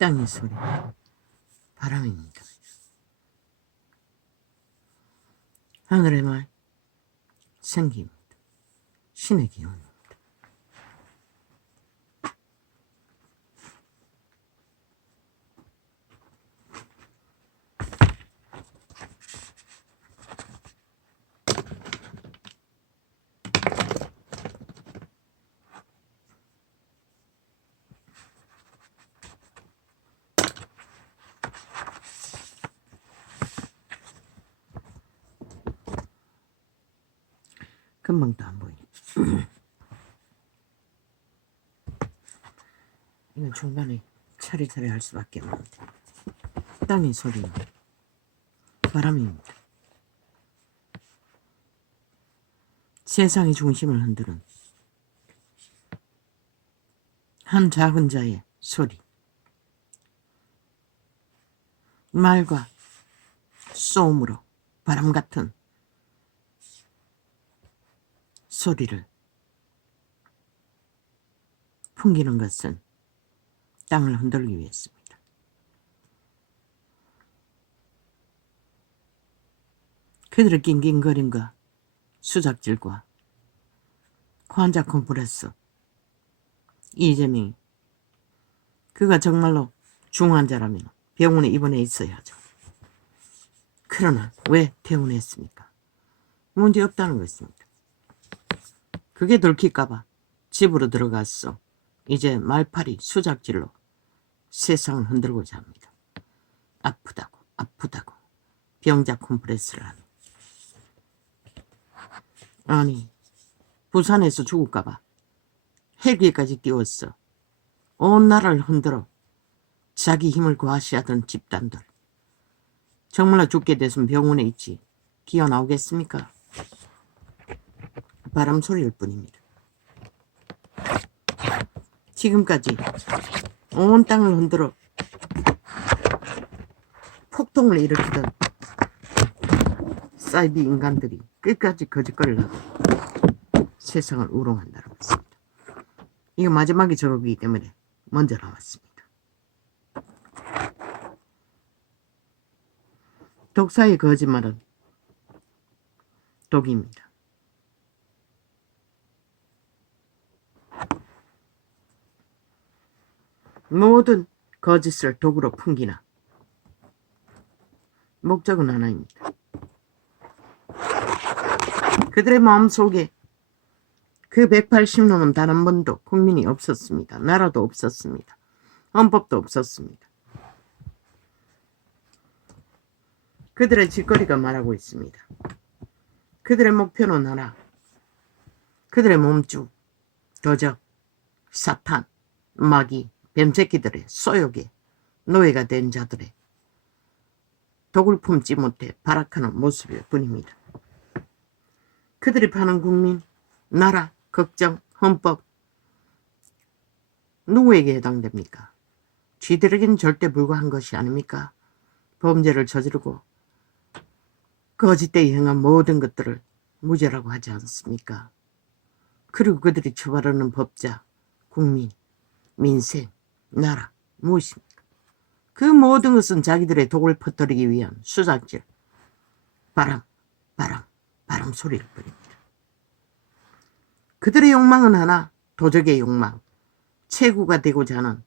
땅의 소리, 바람입니다. 하늘의 말, 생기입니다. 신의 기운입니다. 금방도 안 보이네. 이건 중간에 차례차례 할 수밖에 없는데. 땅의 소리는 바람입니다. 세상의 중심을 흔드는 한 작은 자의 소리. 말과 소음으로 바람 같은 소리를 풍기는 것은 땅을 흔들기 위해서입니다. 그들의 낑낑거림과 수작질과 환자 콤프레스 이재명이 그가 정말로 중환자라면 병원에 입원해 있어야죠. 그러나 왜 퇴원했습니까? 문제 없다는 것입니다. 그게 들킬까봐 집으로 들어갔어. 이제 말팔이 수작질로 세상을 흔들고자 합니다. 아프다고 병자 콤프레스를 하니. 아니 부산에서 죽을까봐 헬기까지 띄웠어. 온 나라를 흔들어 자기 힘을 과시하던 집단들. 정말로 죽게 됐으면 병원에 있지 기어 나오겠습니까? 바람 소리일 뿐입니다. 지금까지 온 땅을 흔들어 폭동을 일으키던 사이비 인간들이 끝까지 거짓거리를 하고 세상을 우롱한다는 것입니다. 이거 마지막에 저거기 때문에 먼저 나왔습니다. 독사의 거짓말은 독입니다. 모든 거짓을 독으로 풍기나 목적은 하나입니다. 그들의 마음속에 그 180년은 단 한 번도 국민이 없었습니다. 나라도 없었습니다. 헌법도 없었습니다. 그들의 짓거리가 말하고 있습니다. 그들의 목표는 하나. 그들의 몸주, 도적, 사탄, 마귀, 뱀새끼들의 소욕의 노예가 된 자들의 독을 품지 못해 발악하는 모습일 뿐입니다. 그들이 파는 국민, 나라, 걱정, 헌법 누구에게 해당됩니까? 쥐들에게는 절대 불과한 것이 아닙니까? 범죄를 저지르고 거짓되이 행한 모든 것들을 무죄라고 하지 않습니까? 그리고 그들이 처벌하는 법자, 국민, 민생, 나라 무엇입니까? 그 모든 것은 자기들의 독을 퍼뜨리기 위한 수작질, 바람 소리일 뿐입니다. 그들의 욕망은 하나, 도적의 욕망, 체구가 되고자 하는,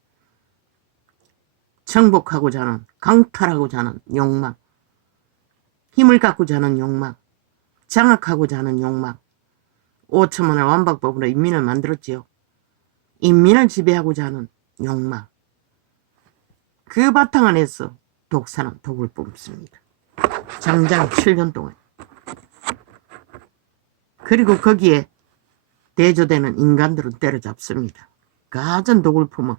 정복하고자 하는, 강탈하고자 하는 욕망, 힘을 갖고자 하는 욕망, 장악하고자 하는 욕망. 5천만의 완박법으로 인민을 만들었지요. 인민을 지배하고자 하는 욕망. 그 바탕 안에서 독사는 독을 뿜습니다. 장장 7년 동안. 그리고 거기에 대조되는 인간들은 때려잡습니다. 가진 독을 품어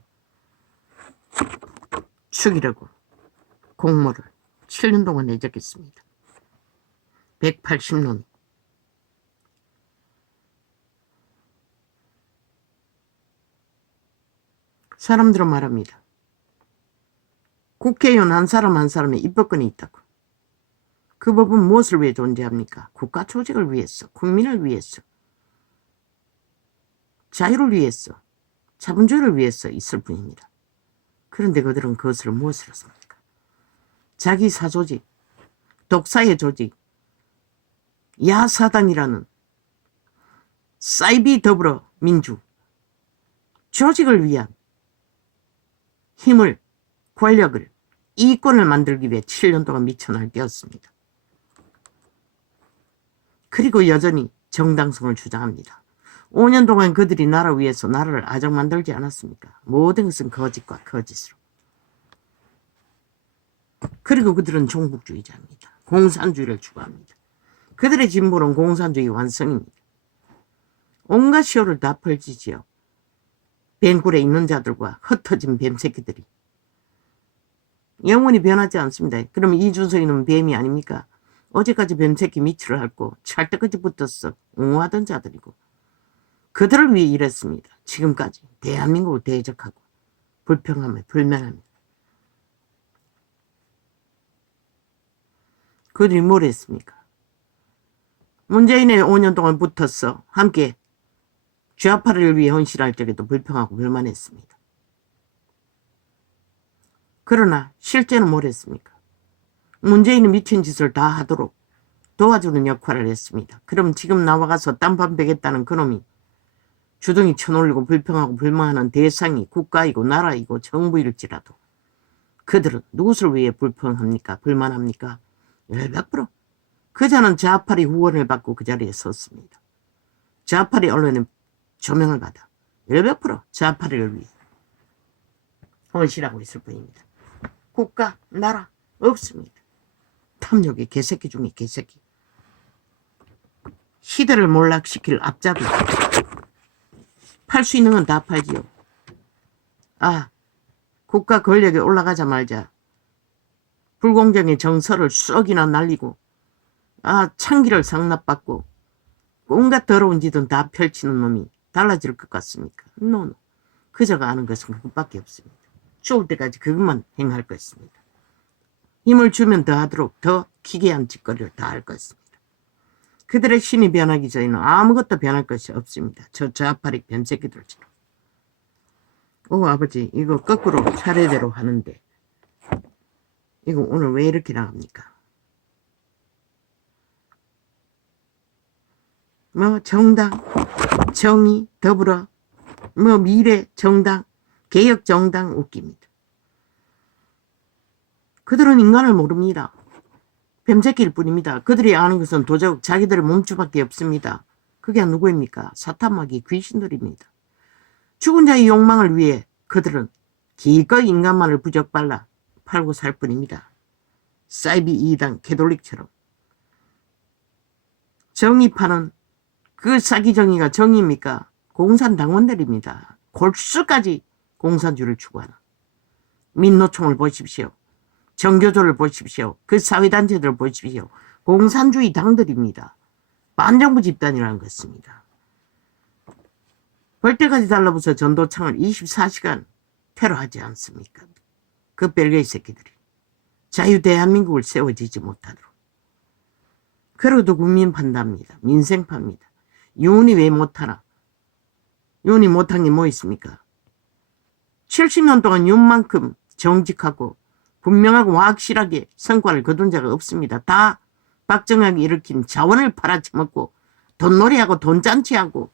죽이려고 공모를 7년 동안 내적했습니다. 180년. 사람들은 말합니다. 국회의원 한 사람 한 사람의 입법권이 있다고. 그 법은 무엇을 위해 존재합니까? 국가 조직을 위해서, 국민을 위해서, 자유를 위해서, 자본주의를 위해서 있을 뿐입니다. 그런데 그들은 그것을 무엇으로 씁니까? 자기 사조직, 독사의 조직, 야사당이라는 사이비 더불어민주 조직을 위한 힘을, 권력을, 이권을 만들기 위해 7년 동안 미쳐날뛰었습니다. 그리고 여전히 정당성을 주장합니다. 5년 동안 그들이 나라 위해서 나라를 아적 만들지 않았습니까? 모든 것은 거짓과 거짓으로. 그리고 그들은 종북주의자입니다. 공산주의를 추구합니다. 그들의 진보는 공산주의 완성입니다. 온갖 쇼를 다 펼치지요. 뱅굴에 있는 자들과 흩어진 뱀새끼들이. 영원히 변하지 않습니다. 그럼 이준석이는 뱀이 아닙니까? 어제까지 뱀새끼 미치를 핥고 찰때까지 붙었어 옹호하던 자들이고 그들을 위해 일했습니다. 지금까지 대한민국을 대적하고 불평하며 불만합니다. 그들이 뭘 했습니까? 문재인의 5년 동안 붙었어 함께 좌파를 위해 헌신할 적에도 불평하고 불만했습니다. 그러나 실제는 뭘 했습니까? 문재인이 미친 짓을 다 하도록 도와주는 역할을 했습니다. 그럼 지금 나와가서 딴판 베겠다는 그놈이 주둥이 쳐놀리고 불평하고 불만하는 대상이 국가이고 나라이고 정부일지라도 그들은 누구를 위해 불평합니까? 불만합니까? 100% 그자는 좌파리 후원을 받고 그 자리에 섰습니다. 좌파리 언론의 조명을 받아 100% 좌파리를 위해 헌신하고 있을 뿐입니다. 국가, 나라 없습니다. 탐욕의 개새끼 중에 개새끼. 시대를 몰락시킬 앞잡이. 팔 수 있는 건 다 팔지요. 아, 국가 권력에 올라가자 말자 불공정의 정서를 썩이나 날리고 창기를 상납받고 온갖 더러운 짓은 다 펼치는 놈이 달라질 것 같습니까? 노노. 그저가 아는 것은 그것밖에 없습니다. 죽을 때까지 그것만 행할 것입니다. 힘을 주면 더 하도록 더 기괴한 짓거리를 다 할 것입니다. 그들의 신이 변하기 전에는 아무것도 변할 것이 없습니다. 저 좌파리 변새끼들처럼. 오 아버지 이거 거꾸로 차례대로 하는데 이거 오늘 왜 이렇게 나갑니까? 뭐 정당, 정의, 더불어, 뭐 미래, 정당, 개혁 정당 웃깁니다. 그들은 인간을 모릅니다. 뱀새끼일 뿐입니다. 그들이 아는 것은 도적 자기들의 몸주밖에 없습니다. 그게 누구입니까? 사탄마귀 귀신들입니다. 죽은 자의 욕망을 위해 그들은 기꺼이 인간만을 부적발라 팔고 살 뿐입니다. 사이비 이단 캐톨릭처럼. 정의파는 그 사기 정의가 정의입니까? 공산당원들입니다. 골수까지 공산주의를 추구하는. 민노총을 보십시오. 정교조를 보십시오. 그 사회단체들을 보십시오. 공산주의 당들입니다. 반정부 집단이라는 것입니다. 벌떼까지 달라붙어 전도창을 24시간 테러하지 않습니까? 그 벨기에 새끼들이. 자유 대한민국을 세워지지 못하도록. 그래도 국민 판답니다. 민생파입니다. 윤이 왜 못하나? 윤이 못한 게 뭐 있습니까? 70년 동안 윤만큼 정직하고 분명하고 확실하게 성과를 거둔 자가 없습니다. 다 박정학이 일으킨 자원을 팔아쳐먹고 돈놀이하고 돈잔치하고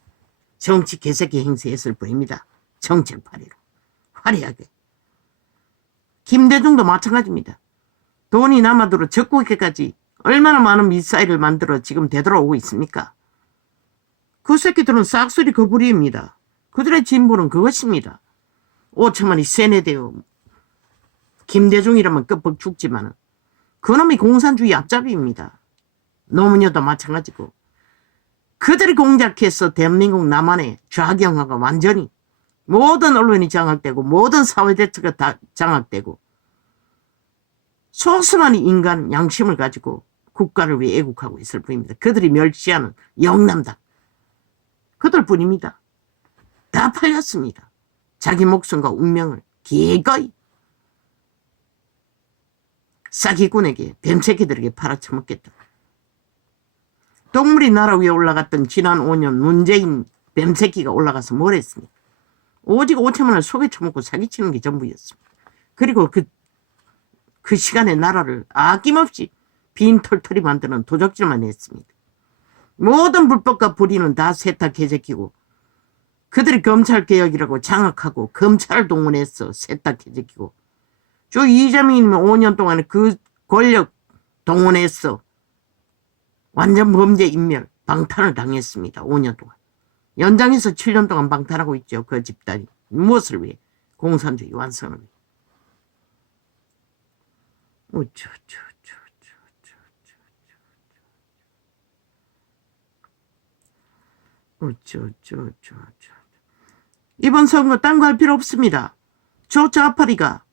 정치 개새끼 행세했을 뿐입니다. 정책팔이로 화려하게. 김대중도 마찬가지입니다. 돈이 남아도록 적국에까지 얼마나 많은 미사일을 만들어 지금 되돌아오고 있습니까? 그 새끼들은 싹소리 거부리입니다. 그들의 진보는 그것입니다. 5천만이 세뇌되어 김대중이라면 끄뻑 죽지만은 그놈이 공산주의 앞잡이입니다. 노무현도 마찬가지고 그들이 공작해서 대한민국 남한의 좌경화가 완전히 모든 언론이 장악되고 모든 사회대처가 다 장악되고 소수만이 인간 양심을 가지고 국가를 위해 애국하고 있을 뿐입니다. 그들이 멸시하는 영남당 그들 뿐입니다. 다 팔렸습니다. 자기 목숨과 운명을 기꺼이 사기꾼에게 뱀새끼들에게 팔아쳐먹겠다. 동물이 나라 위에 올라갔던 지난 5년 문재인 뱀새끼가 올라가서 뭘 했습니까? 오직 5천만 원을 속에 쳐먹고 사기치는 게 전부였습니다. 그리고 그 시간에 나라를 아낌없이 빈털털이 만드는 도적질만 했습니다. 모든 불법과 불의는 다 세탁해 제끼고 그들이 검찰개혁이라고 장악하고 검찰을 동원해서 세탁해 제끼고 저 이재명이면 5년 동안에 그 권력 동원해서 완전 범죄 인멸 방탄을 당했습니다. 5년 동안. 연장해서 7년 동안 방탄하고 있죠. 그 집단이. 무엇을 위해? 공산주의 완성을 위해. 이번 선거 딴 거 할 필요 없습니다. 저 좌파리가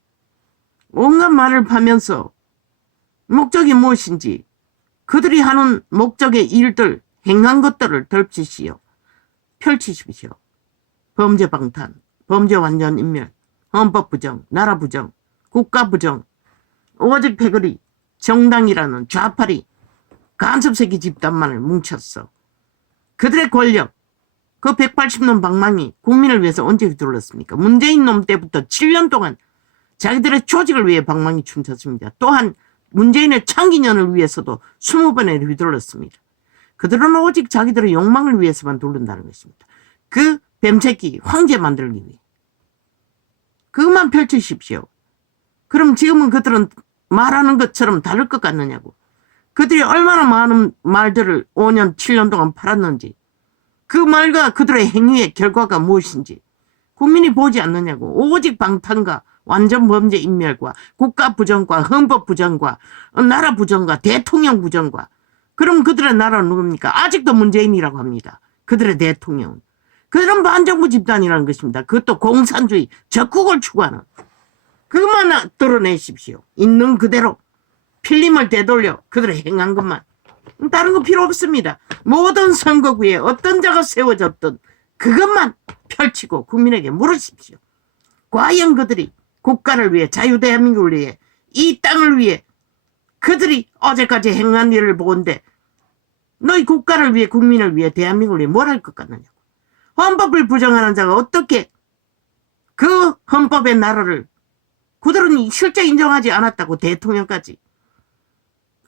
온갖 말을 파면서 목적이 무엇인지 그들이 하는 목적의 일들, 행한 것들을 펼치십시오. 범죄 방탄, 범죄 완전 인멸, 헌법 부정, 나라 부정, 국가 부정, 오직 패거리, 정당이라는 좌파리, 간섭새끼 집단만을 뭉쳤어. 그들의 권력, 그 180놈 방망이 국민을 위해서 언제 휘둘렀습니까? 문재인 놈 때부터 7년 동안 자기들의 조직을 위해 방망이 춤췄습니다. 또한 문재인의 창기년을 위해서도 20번에 휘둘렀습니다. 그들은 오직 자기들의 욕망을 위해서만 돌른다는 것입니다. 그 뱀새끼 황제 만들기 위해. 그것만 펼치십시오. 그럼 지금은 그들은 말하는 것처럼 다를 것 같느냐고. 그들이 얼마나 많은 말들을 5년, 7년 동안 팔았는지 그 말과 그들의 행위의 결과가 무엇인지 국민이 보지 않느냐고. 오직 방탄과 완전 범죄 인멸과 국가 부정과 헌법 부정과 나라 부정과 대통령 부정과 그럼 그들의 나라는 누굽니까? 아직도 문재인이라고 합니다. 그들의 대통령은. 그들은 반정부 집단이라는 것입니다. 그것도 공산주의 적국을 추구하는. 그것만 드러내십시오. 있는 그대로 필름을 되돌려 그들의 행한 것만. 다른 거 필요 없습니다. 모든 선거구에 어떤 자가 세워졌든 그것만 펼치고 국민에게 물으십시오. 과연 그들이 국가를 위해 자유대한민국을 위해 이 땅을 위해 그들이 어제까지 행한 일을 보건대 너희 국가를 위해 국민을 위해 대한민국을 위해 뭘 할 것 같느냐고. 헌법을 부정하는 자가 어떻게 그 헌법의 나라를 그들은 실제 인정하지 않았다고. 대통령까지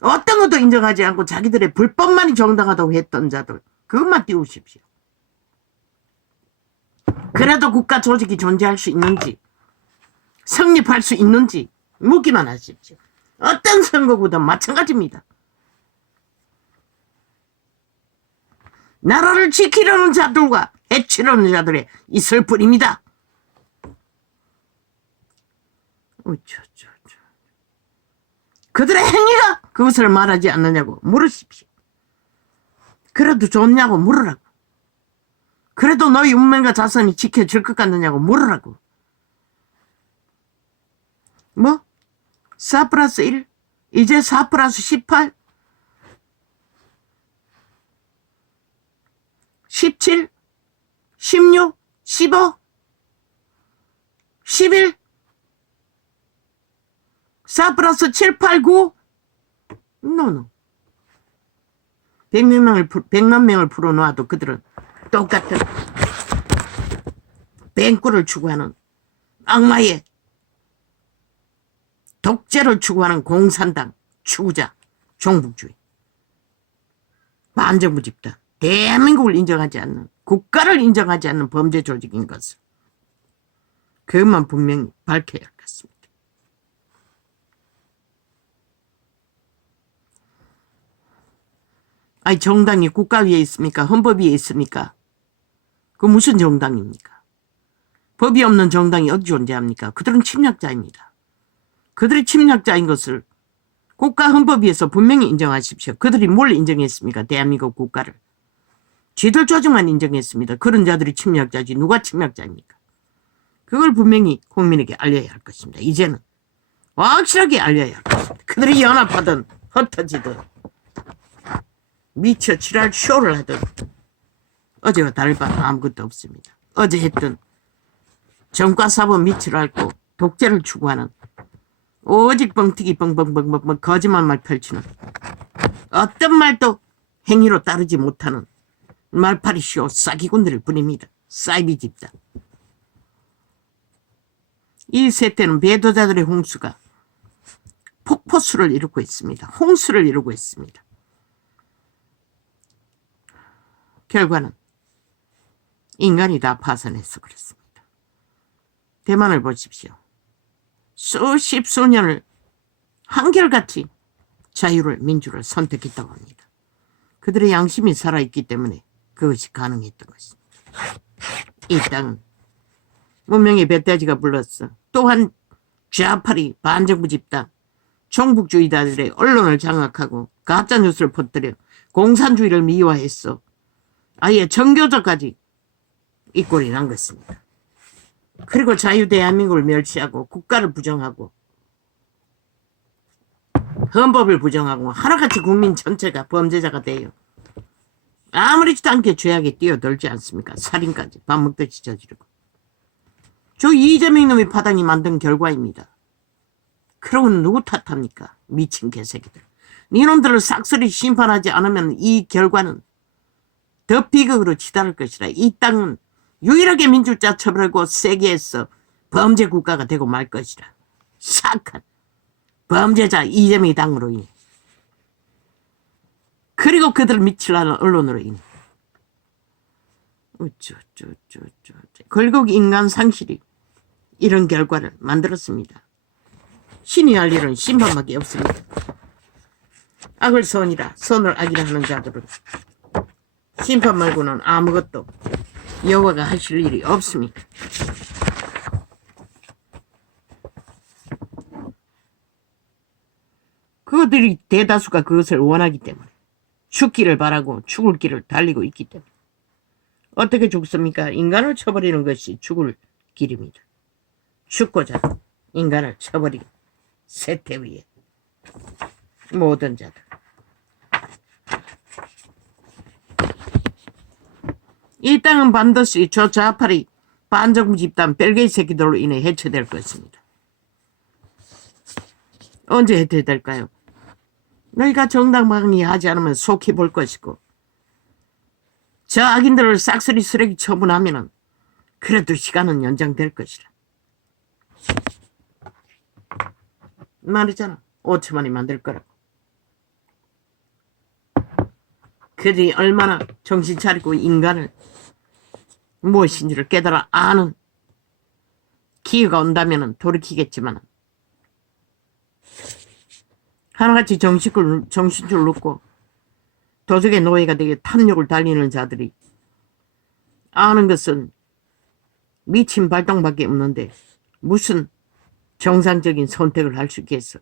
어떤 것도 인정하지 않고 자기들의 불법만이 정당하다고 했던 자들 그것만 띄우십시오. 그래도 국가 조직이 존재할 수 있는지 성립할 수 있는지 묻기만 하십시오. 어떤 선거구든 마찬가지입니다. 나라를 지키려는 자들과 해치려는 자들의 있을 뿐입니다. 그들의 행위가 그것을 말하지 않느냐고 물으십시오. 그래도 좋냐고 물으라고. 그래도 너희 운명과 자손이 지켜질 것 같느냐고 물으라고. 뭐? 4+1? 이제 4+18? 17? 16? 15? 11? 4+7, 8, 9? 노노. 100만 명을 풀어놓아도 그들은 똑같은 뱅꾸를 추구하는 악마의 독재를 추구하는 공산당 추구자 종북주의 반정부 집단 대한민국을 인정하지 않는 국가를 인정하지 않는 범죄 조직인 것을 그것만 분명히 밝혀야 할 것 같습니다. 아니 정당이 국가 위에 있습니까? 헌법 위에 있습니까? 그 무슨 정당입니까? 법이 없는 정당이 어디 존재합니까? 그들은 침략자입니다. 그들이 침략자인 것을 국가 헌법 위에서 분명히 인정하십시오. 그들이 뭘 인정했습니까? 대한민국 국가를. 쥐들 조직만 인정했습니다. 그런 자들이 침략자지 누가 침략자입니까? 그걸 분명히 국민에게 알려야 할 것입니다. 이제는 확실하게 알려야 할 것입니다. 그들이 연합하든 흩어지든 미쳐 지랄 쇼를 하든 어제와 다를 바는 아무것도 없습니다. 어제 했던 정과사법 밑을 앓고 독재를 추구하는 오직 뻥튀기 뻥뻥뻥뻥 거짓말만 펼치는 어떤 말도 행위로 따르지 못하는 말파리 쇼 싸기꾼들일 뿐입니다. 사이비 집단. 이 세태는 배도자들의 홍수가 폭포수를 이루고 있습니다. 홍수를 이루고 있습니다. 결과는 인간이 다 파산해서 그렇습니다. 대만을 보십시오. 수십 수년을 한결같이 자유를 민주를 선택했다고 합니다. 그들의 양심이 살아있기 때문에 그것이 가능했던 것입니다. 이 땅은 문명의 뱃돼지가 불렀어. 또한 좌파리 반정부 집단 종북주의자들의 언론을 장악하고 가짜뉴스를 퍼뜨려 공산주의를 미화했어. 아예 정교조까지 이 꼴이 난 것입니다. 그리고 자유대한민국을 멸시하고 국가를 부정하고 헌법을 부정하고 하나같이 국민 전체가 범죄자가 돼요. 아무렇지도 않게 죄악에 뛰어들지 않습니까? 살인까지 밥 먹듯이 저지르고. 저 이재명 놈이 파단이 만든 결과입니다. 그러고는 누구 탓합니까? 미친 개새끼들. 니놈들을 싹쓸이 심판하지 않으면 이 결과는 더 비극으로 치달을 것이라. 이 땅은 유일하게 민주자 처벌하고 세계에서 범죄 국가가 되고 말 것이라. 사악한 범죄자 이재명의 당으로 인해. 그리고 그들을 미치려는 언론으로 인해. 결국 인간 상실이 이런 결과를 만들었습니다. 신이 할 일은 심판밖에 없습니다. 악을 선이라 선을 악이라 하는 자들은 심판 말고는 아무것도 여호와가 하실 일이 없습니다. 그들이 대다수가 그것을 원하기 때문에 죽기를 바라고 죽을 길을 달리고 있기 때문에 어떻게 죽습니까? 인간을 쳐버리는 것이 죽을 길입니다. 죽고자 인간을 쳐버리고 세태 위에 모든 자들. 이 땅은 반드시 저 좌파리 반정부 집단 벨게이 새끼들로 인해 해체될 것입니다. 언제 해체될까요? 너희가 정당방위하지 않으면 속히 볼 것이고 저 악인들을 싹쓸이 쓰레기 처분하면은 그래도 시간은 연장될 것이라. 말이잖아. 5천만이 만들 거라고. 그들이 얼마나 정신 차리고 인간을 무엇인지를 깨달아 아는 기회가 온다면 돌이키겠지만 하나같이 정신줄 놓고 도적의 노예가 되게 탐욕을 달리는 자들이 아는 것은 미친 발동밖에 없는데 무슨 정상적인 선택을 할 수 있겠어.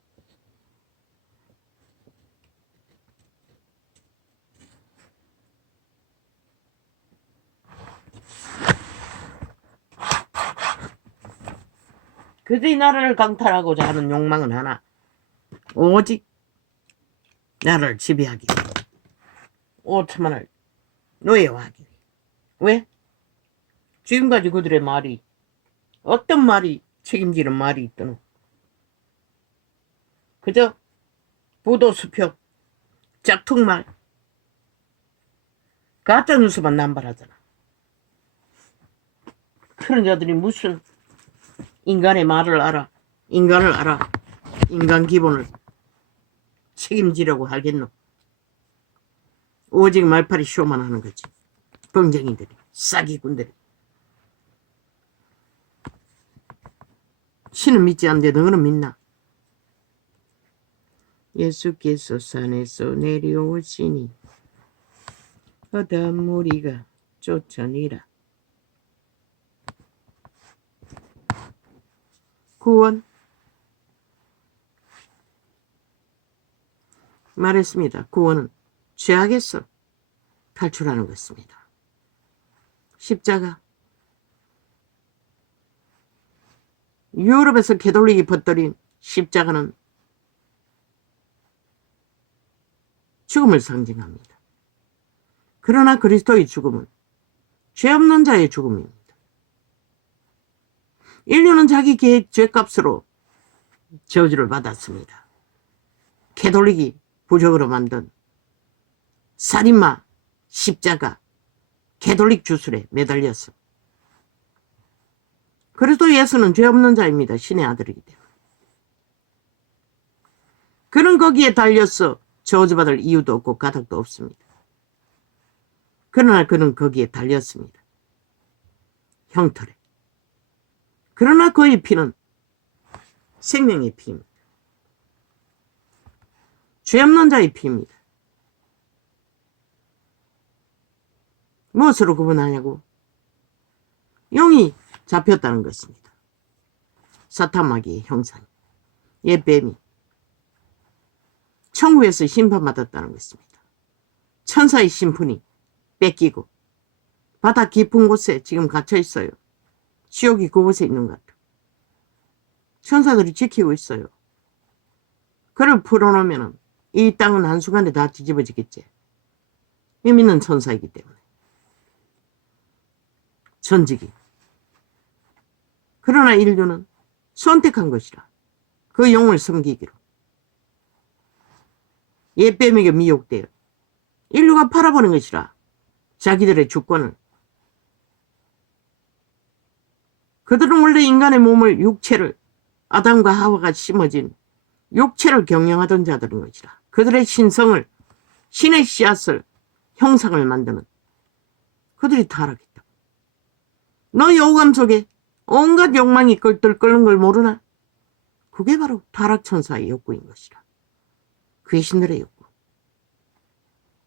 그들이 나라를 강탈하고자 하는 욕망은 하나. 오직 나라를 지배하기 위해 5천만을 노예화하기 위해. 왜? 지금까지 그들의 말이 어떤 말이 책임지는 말이 있더노. 그저 부도수표 짝퉁말 가짜뉴스만 남발하잖아. 그런 자들이 무슨 인간의 말을 알아, 인간을 알아, 인간 기본을 책임지려고 하겠노. 오직 말팔이 쇼만 하는 거지. 범쟁이들이, 싸기꾼들이. 신은 믿지 않는데 너는 믿나? 예수께서 산에서 내려오시니 어떤 무리가 쫓아니라. 구원 말했습니다. 구원은 죄악에서 탈출하는 것입니다. 십자가 유럽에서 개돌리기 퍼뜨린 십자가는 죽음을 상징합니다. 그러나 그리스도의 죽음은 죄 없는 자의 죽음입니다. 인류는 자기 죄값으로 저주를 받았습니다. 개돌리기 부적으로 만든 살인마 십자가 개돌릭 주술에 매달려서 그리스도 예수는 죄 없는 자입니다. 신의 아들이기 때문에. 그는 거기에 달려서 저주받을 이유도 없고 가닥도 없습니다. 그러나 그는 거기에 달렸습니다. 형털에. 그러나 그의 피는 생명의 피입니다. 죄 없는 자의 피입니다. 무엇으로 구분하냐고? 용이 잡혔다는 것입니다. 사탄마귀의 형상, 옛뱀이 천국에서 심판받았다는 것입니다. 천사의 신분이 뺏기고 바다 깊은 곳에 지금 갇혀 있어요. 지옥이 그곳에 있는 것 같아요. 천사들이 지키고 있어요. 그를 풀어놓으면 이 땅은 한순간에 다 뒤집어지겠지. 힘 있는 천사이기 때문에. 전직이. 그러나 인류는 선택한 것이라. 그 영을 섬기기로. 옛뱀에게 미혹되어 인류가 팔아버린 것이라. 자기들의 주권을. 그들은 원래 인간의 몸을 육체를 아담과 하와가 심어진 육체를 경영하던 자들인 것이라. 그들의 신성을 신의 씨앗을 형상을 만드는 그들이 타락했다. 너희 오감 속에 온갖 욕망이 끌들 끓는 걸 모르나? 그게 바로 타락천사의 욕구인 것이라. 귀신들의 욕구.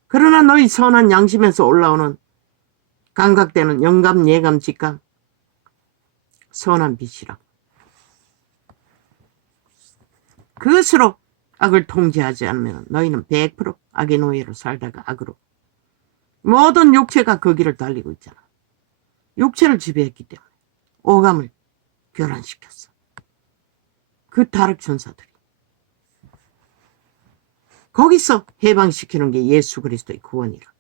그러나 너희 선한 양심에서 올라오는 감각되는 영감, 예감, 직감 선한 빛이라. 그것으로 악을 통제하지 않으면 너희는 100% 악의 노예로 살다가 악으로 모든 육체가 그 길을 달리고 있잖아. 육체를 지배했기 때문에 오감을 교란시켰어. 그 타락천사들이. 거기서 해방시키는 게 예수 그리스도의 구원이라고.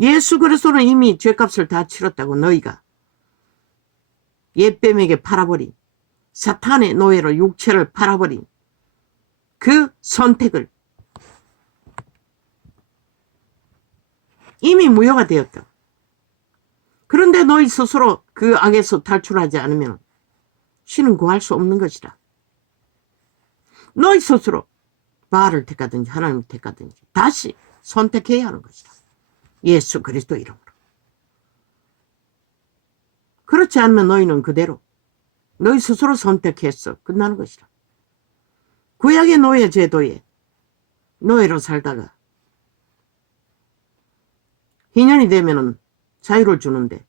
예수 그리스도는 이미 죄값을 다 치렀다고. 너희가 옛뱀에게 팔아버린 사탄의 노예로 육체를 팔아버린 그 선택을 이미 무효가 되었다. 그런데 너희 스스로 그 악에서 탈출하지 않으면 신은 구할 수 없는 것이다. 너희 스스로 바알을 택하든지 하나님을 택하든지 다시 선택해야 하는 것이다. 예수 그리스도 이름으로. 그렇지 않으면 너희는 그대로 너희 스스로 선택해서 끝나는 것이다. 구약의 노예 제도에 노예로 살다가 희년이 되면은 자유를 주는데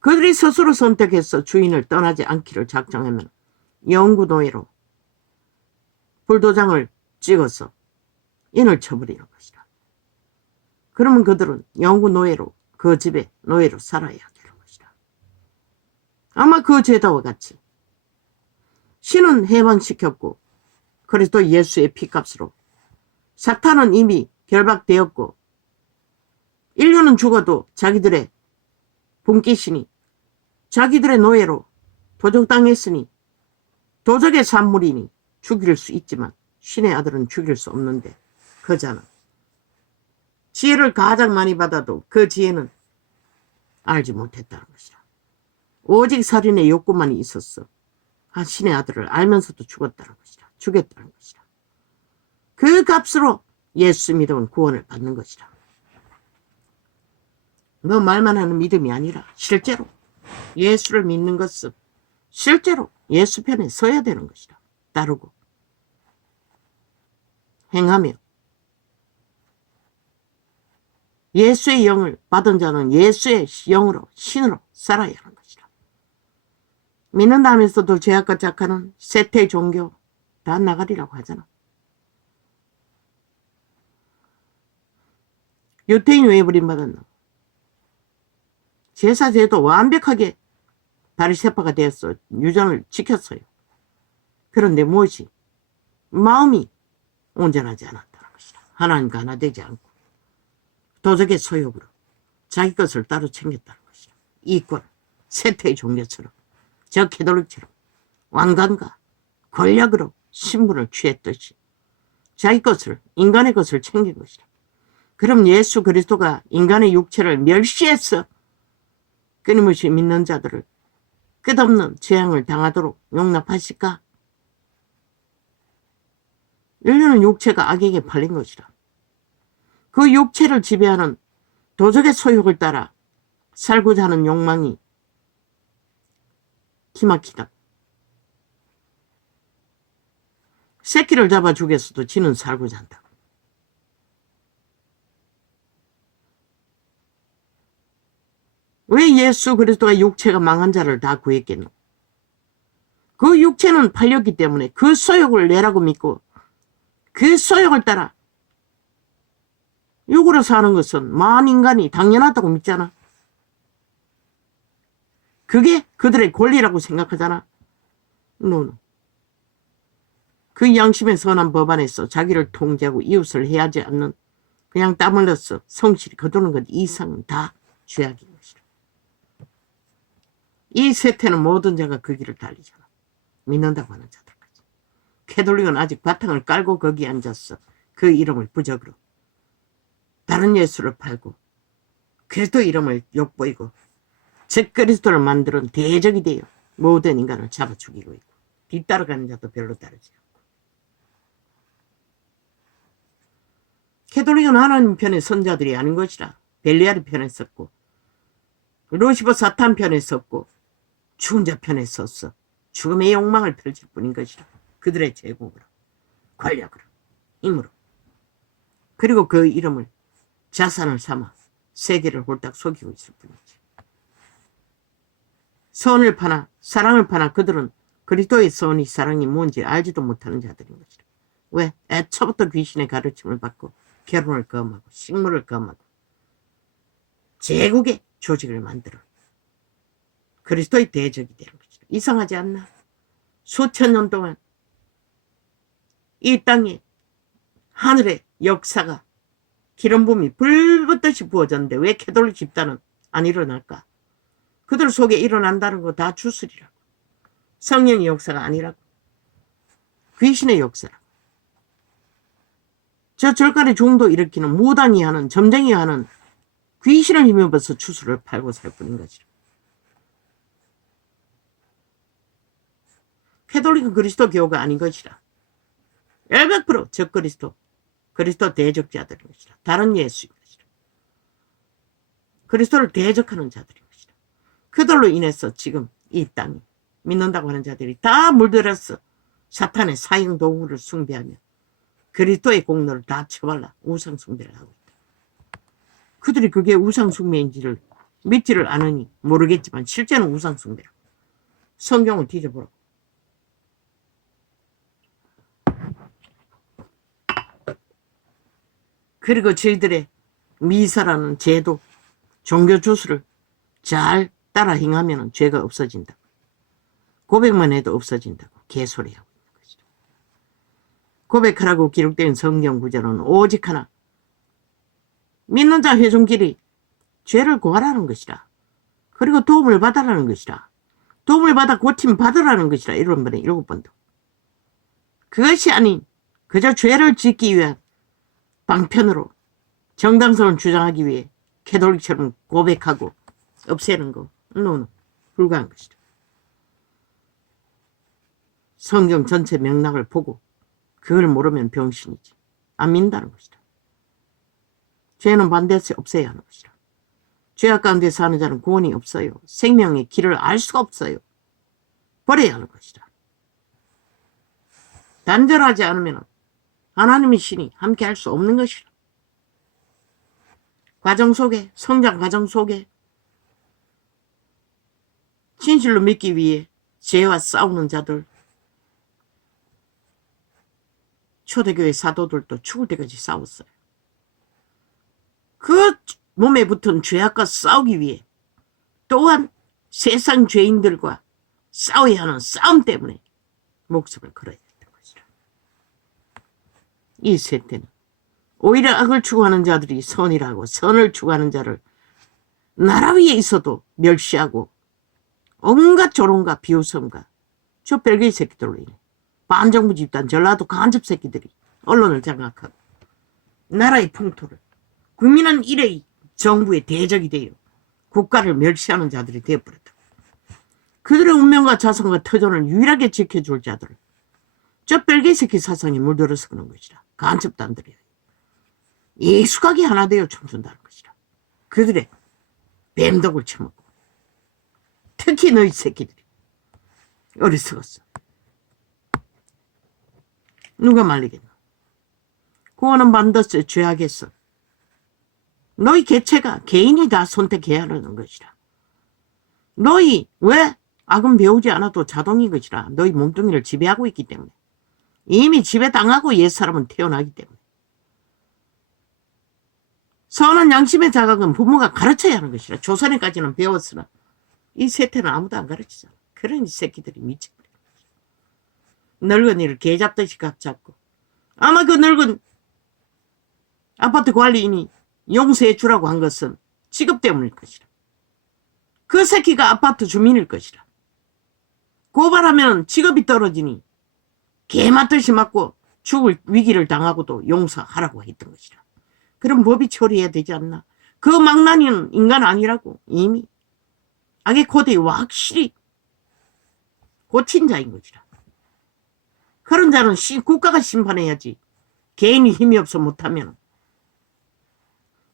그들이 스스로 선택해서 주인을 떠나지 않기를 작정하면 영구 노예로 불도장을 찍어서 인을 쳐버리는 것이다. 그러면 그들은 영구 노예로 그 집에 노예로 살아야 되는 것이다. 아마 그 제도와 같이 신은 해방시켰고 그리스도 예수의 피값으로 사탄은 이미 결박되었고 인류는 죽어도 자기들의 분깃이니 자기들의 노예로 도적당했으니 도적의 산물이니 죽일 수 있지만 신의 아들은 죽일 수 없는데 그자는 지혜를 가장 많이 받아도 그 지혜는 알지 못했다는 것이라. 오직 살인의 욕구만이 있었어. 신의 아들을 알면서도 죽었다는 것이라. 죽였다는 것이라. 그 값으로 예수 믿음은 구원을 받는 것이라. 너 말만 하는 믿음이 아니라 실제로 예수를 믿는 것은 실제로 예수 편에 서야 되는 것이라. 따르고 행하며 예수의 영을 받은 자는 예수의 영으로 신으로 살아야 하는 것이라. 믿는다 하면서도 죄악과 착하는 세태 종교 다 나가리라고 하잖아. 유태인 왜 버림받았나? 제사제도 완벽하게 바리새파가 되었어. 유전을 지켰어요. 그런데 무엇이? 마음이 온전하지 않았다는 것이라. 하나님과 하나 되지 않고 도적의 소욕으로 자기 것을 따로 챙겼다는 것이라. 이권, 세태의 종교처럼 저 캐톨릭처럼 왕관과 권력으로 신분을 취했듯이 자기 것을, 인간의 것을 챙긴 것이라. 그럼 예수 그리스도가 인간의 육체를 멸시해서 끊임없이 믿는 자들을 끝없는 재앙을 당하도록 용납하실까? 인류는 육체가 악에게 팔린 것이라. 그 육체를 지배하는 도적의 소욕을 따라 살고자 하는 욕망이 기막히다. 새끼를 잡아 죽였어도 지는 살고자 한다고. 왜 예수 그리스도가 육체가 망한 자를 다 구했겠노? 그 육체는 팔렸기 때문에 그 소욕을 내라고 믿고 그 소욕을 따라 육으로 사는 것은 만인간이 당연하다고 믿잖아. 그게 그들의 권리라고 생각하잖아. 노노. 그 양심의 선한 법안에서 자기를 통제하고 이웃을 해하지 않는 그냥 땀 흘려서 성실히 거두는 것 이상은 다 죄악인 것이다. 이 세태는 모든 자가 그 길을 달리잖아. 믿는다고 하는 자들까지. 캐톨릭은 아직 바탕을 깔고 거기 앉았어. 그 이름을 부적으로. 다른 예수를 팔고 그리스도 이름을 욕보이고 즉 그리스도를 만드는 대적이 되어 모든 인간을 잡아 죽이고 있고 뒤따라가는 자도 별로 다르지 않고. 캐톨릭은 하나님 편의 선자들이 아닌 것이라. 벨리아르 편에 섰고 루시퍼 사탄 편에 섰고 죽은 자 편에 섰어. 죽음의 욕망을 펼칠 뿐인 것이라. 그들의 제국으로 권력으로 힘으로 그리고 그 이름을 자산을 삼아 세계를 홀딱 속이고 있을 뿐이지. 선을 파나 사랑을 파나 그들은 그리스도의 선이 사랑이 뭔지 알지도 못하는 자들인 것이라. 왜? 애초부터 귀신의 가르침을 받고 결혼을 금하고 식물을 금하고 제국의 조직을 만들어 그리스도의 대적이 되는 것이라. 이상하지 않나? 수천 년 동안 이 땅에 하늘의 역사가 기름붐이 불붙듯이 부어졌는데 왜 캐톨릭 집단은 안 일어날까? 그들 속에 일어난다는 거 다 주술이라고. 성령의 역사가 아니라고. 귀신의 역사라고. 저 절간의 종도 일으키는 무당이 하는 점쟁이 하는 귀신을 힘입어서 주술을 팔고 살 뿐인 거지. 캐톨릭은 그리스도 교가 아닌 것이라. 100% 적그리스도 그리스도 대적자들인 것이라. 다른 예수인 것이라. 그리스도를 대적하는 자들인 것이라. 그들로 인해서 지금 이 땅이 믿는다고 하는 자들이 다 물들었어. 사탄의 사형 도구를 숭배하며 그리스도의 공로를 다 처발라 우상 숭배를 하고 있다. 그들이 그게 우상 숭배인지를 믿지를 않으니 모르겠지만 실제는 우상 숭배라. 성경을 뒤져보라고. 그리고 저희들의 미사라는 제도, 종교 주술을 잘 따라 행하면 죄가 없어진다. 고백만 해도 없어진다고 개소리하고 있는 것이죠. 고백하라고 기록된 성경 구절은 오직 하나. 믿는 자 회중끼리 죄를 고하라는 것이라. 그리고 도움을 받아라는 것이라. 도움을 받아 고침 받으라는 것이라. 1번에 7번도. 그것이 아닌 그저 죄를 짓기 위한 방편으로 정당성을 주장하기 위해 캐톨릭처럼 고백하고 없애는 거 노노 불가한 것이다. 성경 전체 맥락을 보고 그걸 모르면 병신이지. 안 믿는다는 것이다. 죄는 반드시 없애야 하는 것이다. 죄악 가운데 사는 자는 구원이 없어요. 생명의 길을 알 수가 없어요. 버려야 하는 것이다. 단절하지 않으면 하나님의 신이 함께 할 수 없는 것이라. 과정 속에, 성장 과정 속에 진실로 믿기 위해 죄와 싸우는 자들, 초대교회 사도들도 죽을 때까지 싸웠어요. 그 몸에 붙은 죄악과 싸우기 위해 또한 세상 죄인들과 싸워야 하는 싸움 때문에 목숨을 걸어야 했던 것이라. 이 세태는 오히려 악을 추구하는 자들이 선이라고 선을 추구하는 자를 나라 위에 있어도 멸시하고 온갖 조롱과 비웃음과 저 별개의 새끼들로 인해 반정부 집단 전라도 간첩 새끼들이 언론을 장악하고 나라의 풍토를 국민은 일의 정부의 대적이 되어 국가를 멸시하는 자들이 되어버렸다. 그들의 운명과 자손과 터전을 유일하게 지켜줄 자들. 저 뺄개 새끼 사상에 물들어서 그런 것이라. 간첩도 안 들여요. 익숙하게 하나 되어 춤춘다는 것이라. 그들의 뱀독을 처먹고. 특히 너희 새끼들이 어리석었어. 누가 말리겠노? 구원은 반드시 죄하겠어. 너희 개체가 개인이 다 선택해야 하는 것이라. 너희 왜? 악은 배우지 않아도 자동인 것이라. 너희 몸뚱이를 지배하고 있기 때문에. 이미 지배당하고 옛사람은 태어나기 때문에. 선한 양심의 자각은 부모가 가르쳐야 하는 것이라. 조선에까지는 배웠으나 이 세태는 아무도 안 가르치잖아. 그런 새끼들이 미쳐버려. 늙은이를 개 잡듯이 각 잡고. 아마 그 늙은 아파트 관리인이 용서해 주라고 한 것은 직업 때문일 것이라. 그 새끼가 아파트 주민일 것이라. 고발하면 직업이 떨어지니 개 맞듯이 맞고 죽을 위기를 당하고도 용서하라고 했던 것이라. 그럼 법이 처리해야 되지 않나? 그 망나니는 인간 아니라고 이미 악의 코드에 확실히 고친 자인 것이라. 그런 자는 국가가 심판해야지. 개인이 힘이 없어 못하면.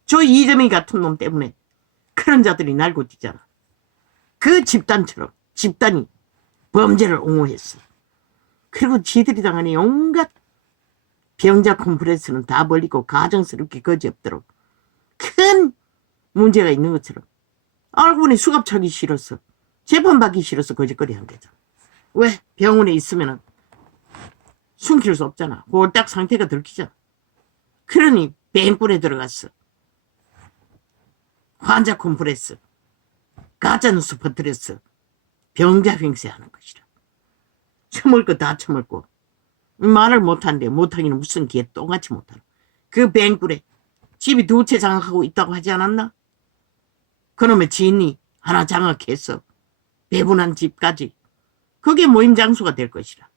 저 이점이 같은 놈 때문에 그런 자들이 날고 뛰잖아. 그 집단처럼 집단이 범죄를 옹호했어. 그리고 지들이 당하는 온갖 병자 콤프레스는 다 벌리고 가정스럽게 거지없도록 큰 문제가 있는 것처럼 알고 보니 수갑 차기 싫어서 재판받기 싫어서 거짓거리 한 거잖아. 왜? 병원에 있으면 숨길 수 없잖아. 홀딱 상태가 들키잖아. 그러니 뱅굴에 들어갔어. 환자 콤프레스 가짜뉴스 퍼뜨렸어. 병자 횡세하는 것이라. 처먹을 거 다 처먹고 말을 못하는데 못하기는 무슨 개 똥같이 못하는 그 뱅굴에 집이 두 채 장악하고 있다고 하지 않았나? 그놈의 지인이 하나 장악해서 배분한 집까지 그게 모임 장소가 될 것이라.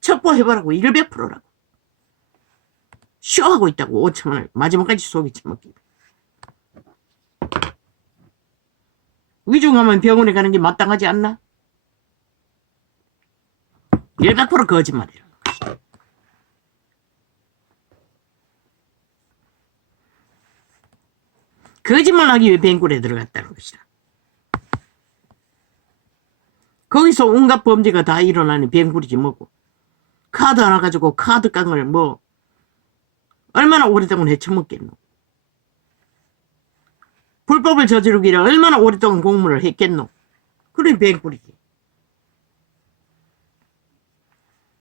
첩보해보라고 100%라고. 쇼하고 있다고 5천원을 마지막까지 속이 처먹기. 위중하면 병원에 가는 게 마땅하지 않나? 100% 거짓말이라. 거짓말하기 위해 뱅굴에 들어갔다는 것이라. 거기서 온갖 범죄가 다 일어나는 뱅굴이지 뭐고. 카드 하나 가지고 카드깡을 뭐 얼마나 오랫동안 헤쳐먹겠노. 불법을 저지르기를 얼마나 오랫동안 공무를 했겠노. 그래 뱅굴이지.